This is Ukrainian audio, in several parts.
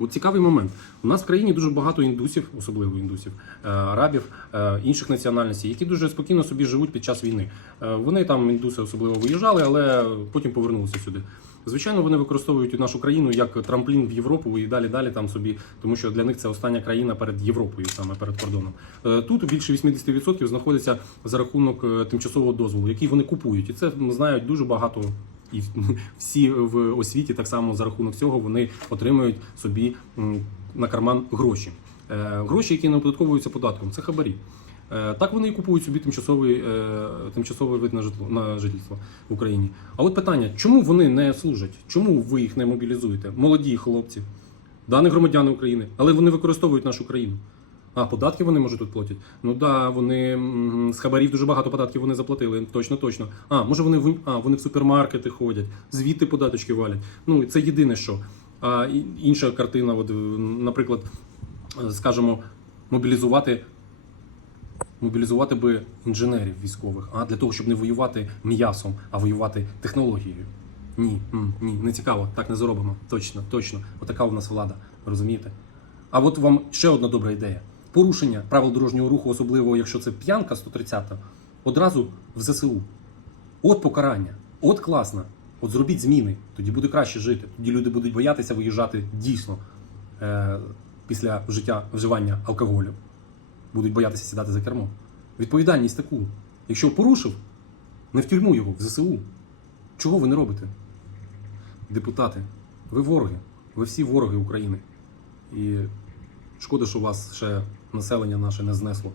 От цікавий момент. У нас в країні дуже багато індусів, особливо індусів, е, арабів, е, інших національностей, які дуже спокійно собі живуть під час війни. Е, Вони там індуси особливо виїжджали, але потім повернулися сюди. Звичайно, вони використовують нашу країну як трамплін в Європу і далі далі там собі, тому що для них це остання країна перед Європою, саме перед кордоном. Тут більше 80% знаходиться за рахунок тимчасового дозволу, який вони купують, і це знають дуже багато. І всі в освіті так само за рахунок цього вони отримують собі на карман гроші. Е, Гроші, які не оподатковуються податком, це хабарі. Е, Так вони і купують собі тимчасовий, е, тимчасовий вид на житло на жительство в Україні. А от питання: чому вони не служать? Чому ви їх не мобілізуєте? Молоді хлопці, дані громадяни України, але вони використовують нашу країну. А податки вони може тут платять? Ну да, вони з хабарів дуже багато податків вони заплатили. Точно, точно. А може вони в а, вони в супермаркети ходять, звідти податочки валять. Ну це єдине що. А інша картина, от, наприклад, скажімо, мобілізувати. Мобілізувати би інженерів військових, а для того, щоб не воювати м'ясом, а воювати технологією. Ні, ні, не цікаво, так не зробимо. Точно, точно. Отака у нас влада. Розумієте? А от вам ще одна добра ідея: порушення правил дорожнього руху, особливо якщо це п'янка 130, одразу в ЗСУ. От покарання, от класно. От зробіть зміни, тоді буде краще жити. Тоді люди будуть боятися виїжджати дійсно е, після вжиття вживання алкоголю. Будуть боятися сідати за кермо. Відповідальність таку. Якщо порушив, не в тюрму його, в ЗСУ. Чого ви не робите? Депутати, ви вороги. Ви всі вороги України. І шкода, що вас ще населення наше не знесло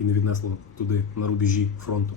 і не віднесло туди на рубежі фронту.